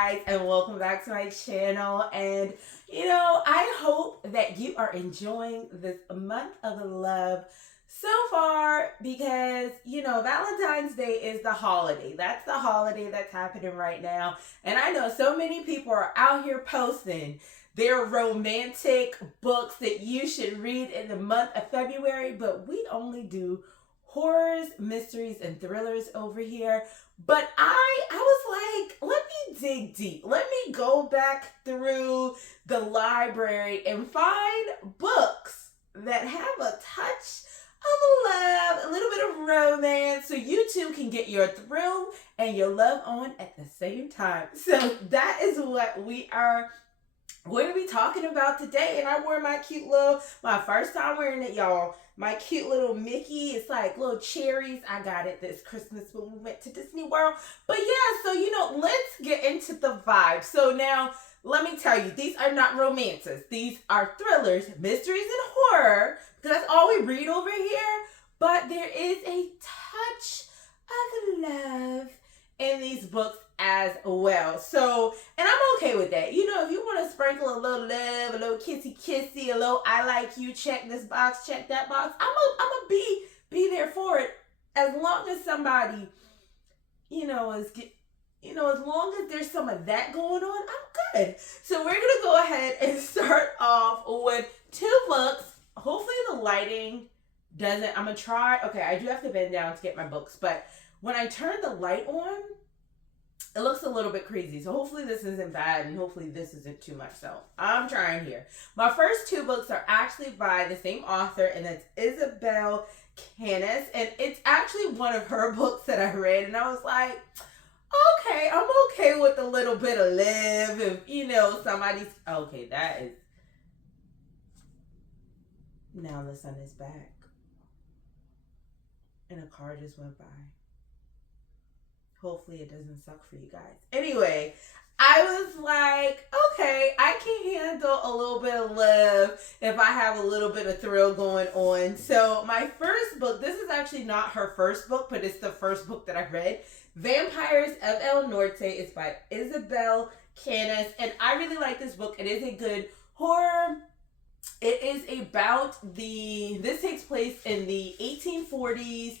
guys, and welcome back to my channel. And I hope that you are enjoying this month of love so far because Valentine's Day is the holiday. That's the holiday that's happening right now. And I know so many people are out here posting their romantic books that you should read in the month of February, but we only do horrors, mysteries, and thrillers over here. But I was like, let me dig deep. Let me go back through the library and find books that have a touch of love, a little bit of romance, so you too can get your thrill and your love on at the same time. So that is what we are going to be talking about today. And I wore my first time wearing it, y'all. My cute little Mickey. It's like little cherries. I got it this Christmas when we went to Disney World. But yeah, so let's get into the vibe. So now, let me tell you, these are not romances. These are thrillers, mysteries, and horror, because that's all we read over here. But there is a touch of love in these books as well. So, and I'm okay with that. If you want to sprinkle a little love, a little kissy kissy, a little I like you, check this box, check that box, I'm a be there for it, as long as somebody, as long as there's some of that going on, I'm good. So we're gonna go ahead and start off with two books. Hopefully the lighting doesn't, I'm gonna try. Okay, I do have to bend down to get my books, but when I turn the light on, it looks a little bit crazy. So hopefully this isn't bad, and hopefully this isn't too much. So I'm trying here. My first two books are actually by the same author, and that's Isabel Canis. And it's actually one of her books that I read, and I was like, okay, I'm okay with a little bit of love. If, somebody's, okay, that is, now the sun is back. And a car just went by. Hopefully it doesn't suck for you guys. Anyway, I was like, okay, I can handle a little bit of love if I have a little bit of thrill going on. So my first book, this is actually not her first book, but it's the first book that I read. Vampires of El Norte is by Isabel Canis. And I really like this book. It is a good horror. It is about this takes place in the 1840s.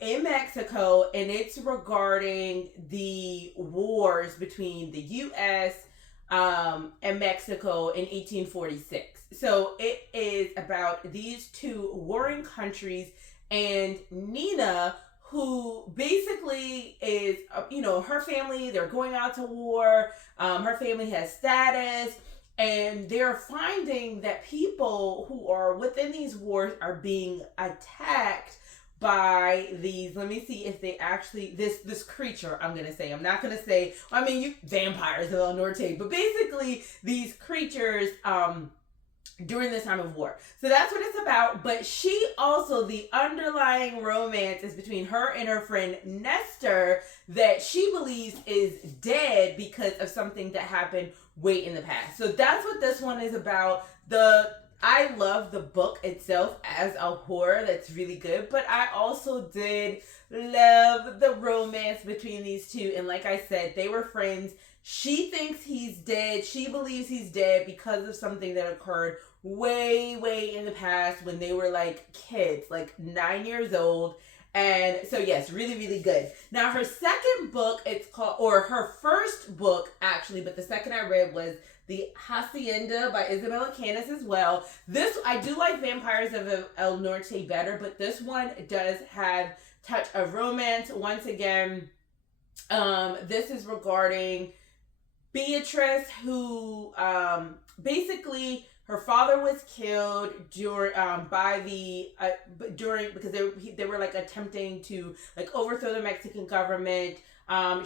In Mexico, and it's regarding the wars between the U.S. And Mexico in 1846. So it is about these two warring countries, and Nina, who basically is, her family, they're going out to war. Her family has status. And they're finding that people who are within these wars are being attacked by these, let me see if they actually, this creature, I'm going to say, I'm not going to say, vampires of El Norte, but basically these creatures, during this time of war. So that's what it's about. But she also, the underlying romance is between her and her friend Nestor, that she believes is dead because of something that happened way in the past. So that's what this one is about. I love the book itself as a horror. That's really good. But I also did love the romance between these two. And like I said, they were friends. She thinks he's dead. She believes he's dead because of something that occurred way, way in the past when they were like kids, like 9 years old. And so yes, really, really good. Now her second book, it's called, or her first book actually, but the second I read was The Hacienda by Isabella Canis as well. This, I do like Vampires of El Norte better, but this one does have touch of romance. Once again, this is regarding Beatrice, who basically her father was killed during because they were like attempting to like overthrow the Mexican government.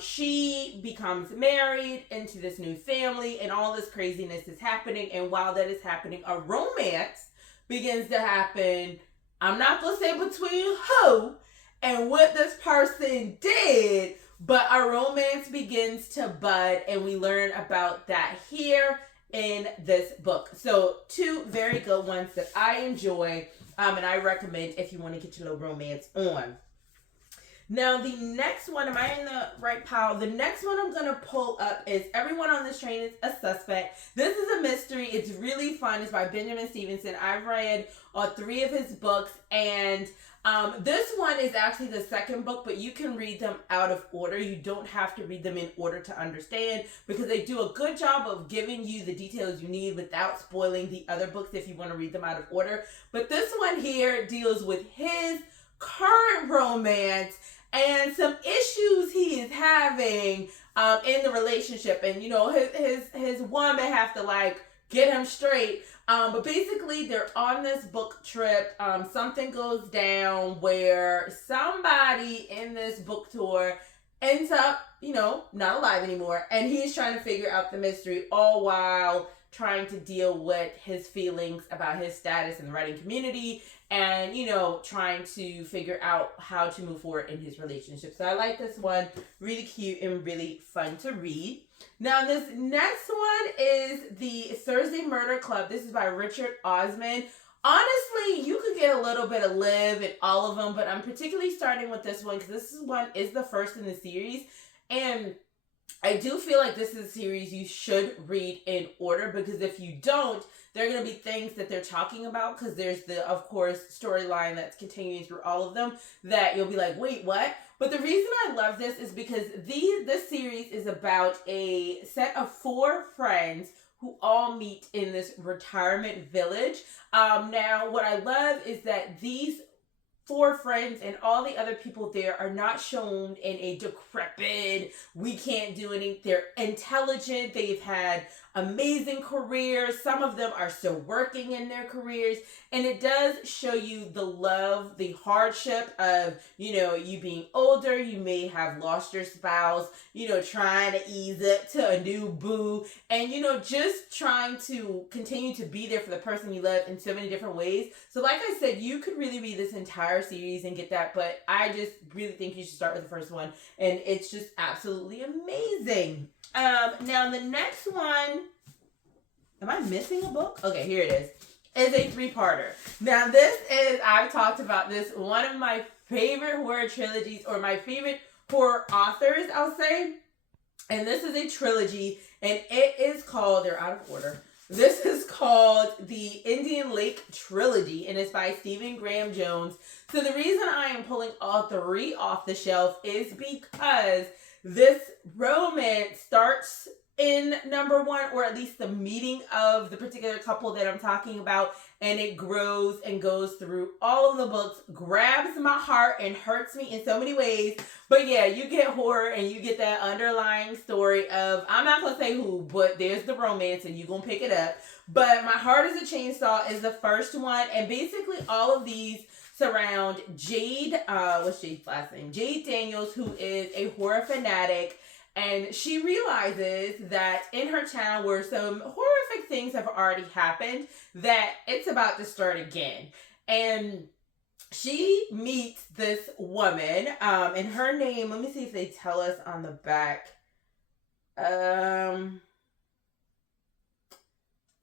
She becomes married into this new family, and all this craziness is happening. And while that is happening, a romance begins to happen. I'm not gonna say between who and what this person did, but a romance begins to bud, and we learn about that here in this book. So two very good ones that I enjoy, and I recommend if you want to get your little romance on. Now, the next one, am I in the right pile? The next one I'm going to pull up is Everyone on This Train is a Suspect. This is a mystery. It's really fun. It's by Benjamin Stevenson. I've read all 3 of his books, and this one is actually the second book, but you can read them out of order. You don't have to read them in order to understand, because they do a good job of giving you the details you need without spoiling the other books if you want to read them out of order. But this one here deals with his current romance and some issues he is having in the relationship, and his woman have to like get him straight. But basically, they're on this book trip. Something goes down where somebody in this book tour ends up, not alive anymore, and he's trying to figure out the mystery, all while trying to deal with his feelings about his status in the writing community, and trying to figure out how to move forward in his relationship. So I like this one. Really cute and really fun to read. Now, this next one is the Thursday Murder Club. This is by Richard Osman. Honestly, you could get a little bit of Liv in all of them, but I'm particularly starting with this one because this one is the first in the series, and I do feel like this is a series you should read in order, because if you don't, there are going to be things that they're talking about, because there's the, of course, storyline that's continuing through all of them that you'll be like, wait, what? But the reason I love this is because this series is about a set of 4 friends who all meet in this retirement village. Now, what I love is that these 4 friends and all the other people there are not shown in a decrepit, we can't do anything. They're intelligent. They've had amazing careers. Some of them are still working in their careers. And it does show you the love, the hardship of, you being older. You may have lost your spouse, trying to ease up to a new boo. And, just trying to continue to be there for the person you love in so many different ways. So like I said, you could really read this entire series and get that. But I just really think you should start with the first one. And it's just absolutely amazing. Now the next one, am I missing a book? Okay, here it is a 3-parter. Now this is, I've talked about this, one of my favorite horror trilogies, or my favorite horror authors, I'll say. And this is a trilogy, and it is called, they're out of order. This is called the Indian Lake Trilogy, and it's by Stephen Graham Jones. So the reason I am pulling all 3 off the shelf is because this romance starts in number 1, or at least the meeting of the particular couple that I'm talking about, and it grows and goes through all of the books, grabs my heart and hurts me in so many ways. But yeah, you get horror and you get that underlying story of, I'm not going to say who, but there's the romance and you're going to pick it up. But My Heart is a Chainsaw is the first one, and basically all of these surround Jade, what's Jade's last name? Jade Daniels, who is a horror fanatic. And she realizes that in her town, where some horrific things have already happened, that it's about to start again. And she meets this woman, and her name, let me see if they tell us on the back. They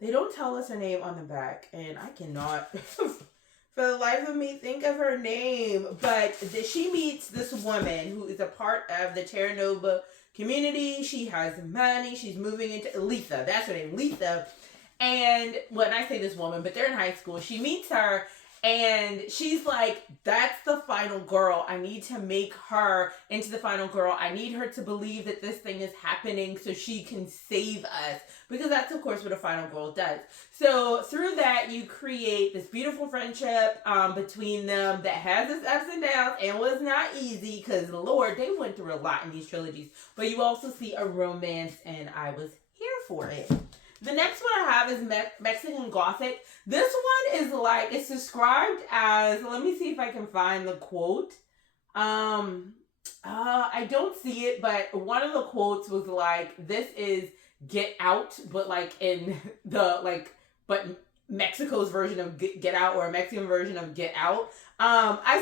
don't tell us her name on the back, and I cannot, for the life of me, think of her name. But she meets this woman who is a part of the Terra Nova community. She has money. She's moving into Letha. That's her name, Letha. And when I say this woman, but they're in high school, she meets her and she's like, that's the final girl. I need to make her into the final girl. I need her to believe that this thing is happening so she can save us. Because that's, of course, what a final girl does. So through that, you create this beautiful friendship between them that has its ups and downs and was not easy, because, Lord, they went through a lot in these trilogies. But you also see a romance, and I was here for it. The next one I have is Mexican Gothic. This one is like, it's described as, let me see if I can find the quote. I don't see it, but one of the quotes was like, this is Get Out, but like in the, but Mexico's version of Get Out, or a Mexican version of Get Out. I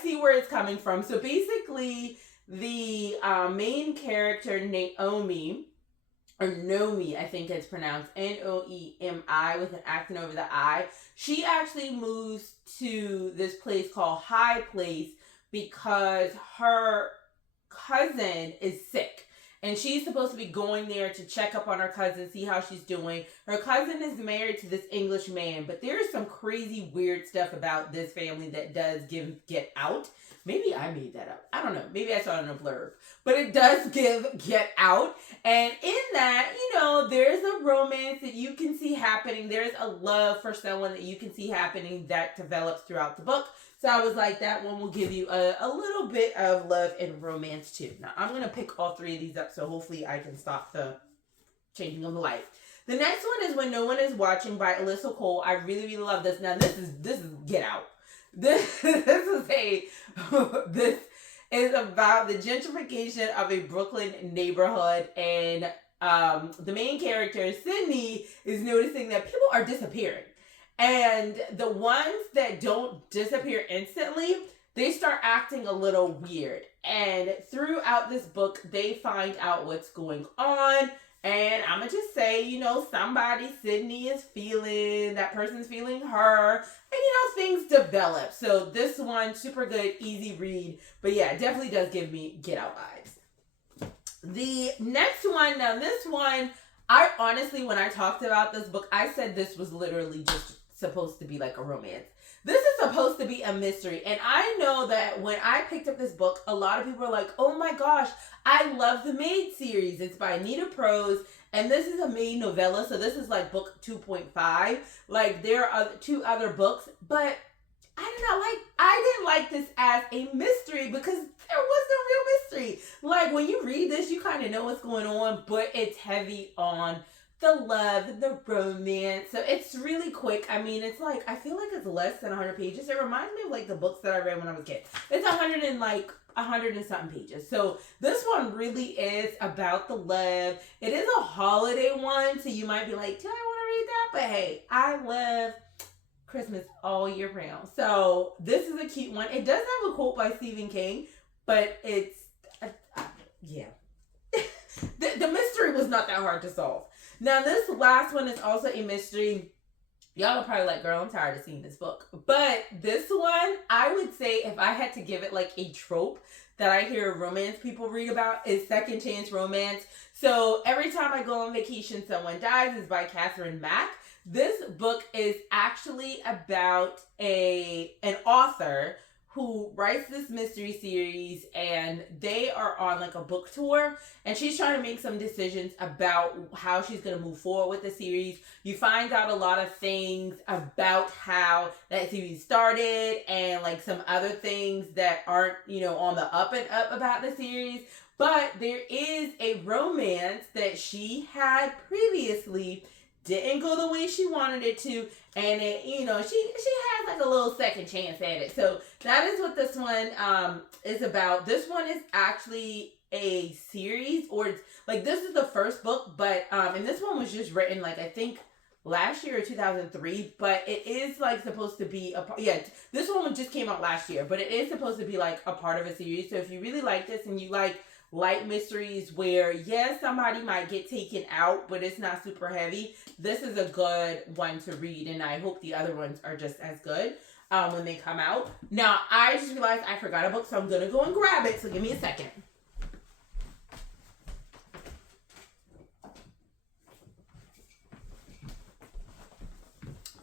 see where it's coming from. So basically, the main character, Naomi, or Nomi, I think it's pronounced, Noemi, with an accent over the I. She actually moves to this place called High Place because her cousin is sick. And she's supposed to be going there to check up on her cousin, see how she's doing. Her cousin is married to this English man, but there's some crazy weird stuff about this family that does get out. Maybe I made that up. I don't know. Maybe I saw it in a blurb. But it does get out. And in that, there's a romance that you can see happening. There's a love for someone that you can see happening that develops throughout the book. So I was like, that one will give you a little bit of love and romance too. Now, I'm going to pick all three of these up, so hopefully I can stop the changing of the light. The next one is When No One Is Watching by Alyssa Cole. I really, really love this. Now, this is Get Out. This is about the gentrification of a Brooklyn neighborhood, and the main character, Sydney, is noticing that people are disappearing. And the ones that don't disappear instantly, they start acting a little weird. And throughout this book, they find out what's going on. And I'm going to just say, somebody Sydney is feeling, that person's feeling her. And, things develop. So this one, super good, easy read. But yeah, it definitely does give me Get Out vibes. The next one, now this one, I honestly, when I talked about this book, I said this was literally just supposed to be like a romance. This is supposed to be a mystery. And I know that when I picked up this book, a lot of people are like, oh my gosh, I love the Maid series. It's by Anita Prose. And this is a Maid novella. So this is like book 2.5. Like there are two other books. But I didn't like this as a mystery because there was no real mystery. Like when you read this, you kind of know what's going on. But it's heavy on the love, the romance. So it's really quick. I mean, it's like, I feel like it's less than 100 pages. It reminds me of like the books that I read when I was a kid. It's 100 and something pages. So this one really is about the love. It is a holiday one. So you might be like, do I want to read that? But hey, I love Christmas all year round. So this is a cute one. It does have a quote by Stephen King, but it's, yeah. The mystery was not that hard to solve. Now, this last one is also a mystery. Y'all are probably like, girl, I'm tired of seeing this book. But this one, I would say if I had to give it like a trope that I hear romance people read about is second chance romance. So every time I go on vacation, someone dies is by Catherine Mack. This book is actually about an author who writes this mystery series, and they are on like a book tour, and she's trying to make some decisions about how she's going to move forward with the series. You find out a lot of things about how that series started and like some other things that aren't, on the up and up about the series. But there is a romance that she had previously, didn't go the way she wanted it to, and it, she has like a little second chance at it. So that is what this one is about. This one is actually a series, or it's like this is the first book, but and this one was just written like I think last year or 2003, but it is like supposed to be this one just came out last year, but it is supposed to be like a part of a series. So if you really like this and you like light mysteries where, yes, somebody might get taken out, but it's not super heavy, this is a good one to read, and I hope the other ones are just as good when they come out. Now, I just realized I forgot a book, so I'm going to go and grab it, so give me a second.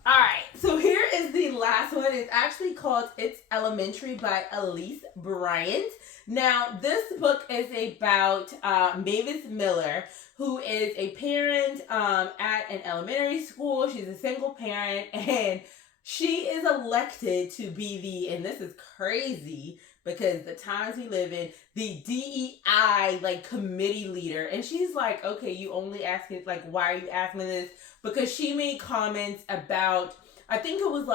Alright, so here is the last one. It's actually called It's Elementary by Elise Bryant. Now, this book is about Mavis Miller, who is a parent at an elementary school. She's a single parent, and she is elected to be and this is crazy because the times we live in, the DEI committee leader. And she's like, okay, you only asking, why are you asking this? Because she made comments about, I think it was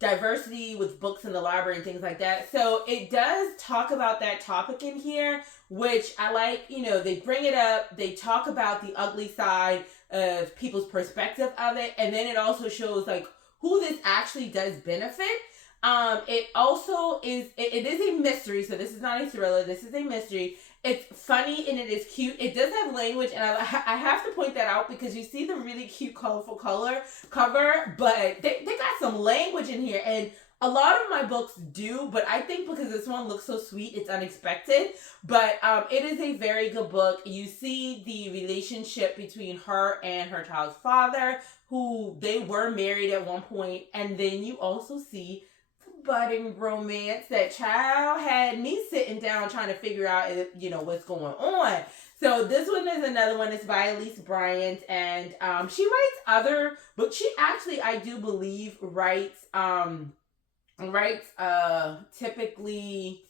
diversity with books in the library and things like that. So it does talk about that topic in here, which I like. They bring it up, they talk about the ugly side of people's perspective of it, and then it also shows who this actually does benefit. It also is, it is a mystery, so this is not a thriller, this is a mystery. It's funny and it is cute. It does have language, and I have to point that out because you see the really cute, colorful cover, but they got some language in here. And A lot of my books do, but I think because this one looks so sweet, it's unexpected. But it is a very good book. You see the relationship between her and her child's father, who they were married at one point, and then you also see the budding romance. That child had me sitting down trying to figure out, what's going on. So this one is another one. It's by Elise Bryant, and she writes other, but she actually, I do believe, writes typically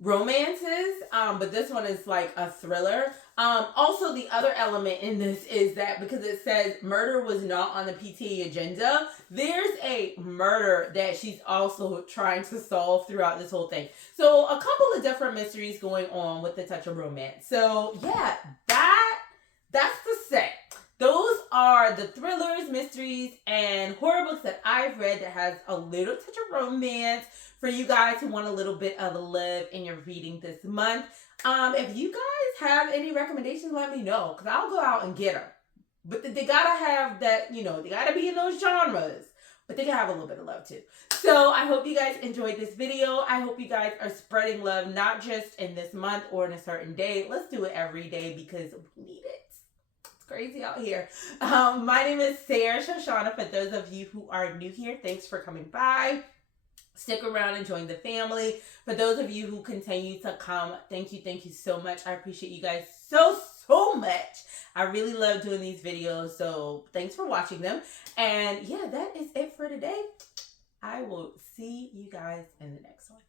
romances, but this one is like a thriller. Also, the other element in this is that because it says murder was not on the PTA agenda, there's a murder that she's also trying to solve throughout this whole thing. So a couple of different mysteries going on with the touch of romance. So yeah, that's the set. Those are the thrillers, mysteries, and horror books that I've read that has a little touch of romance for you guys who want a little bit of love in your reading this month. If you guys have any recommendations, let me know, because I'll go out and get them. But they gotta have that, they gotta be in those genres, but they can have a little bit of love too. So I hope you guys enjoyed this video. I hope you guys are spreading love, not just in this month or in a certain day. Let's do it every day because we need it. Crazy out here. My name is Sarah Sho'Shanna. For those of you who are new here, thanks for coming by. Stick around and join the family. For those of you who continue to come, thank you so much. I appreciate you guys so much. I really love doing these videos, so thanks for watching them. And yeah, that is it for today. I will see you guys in the next one.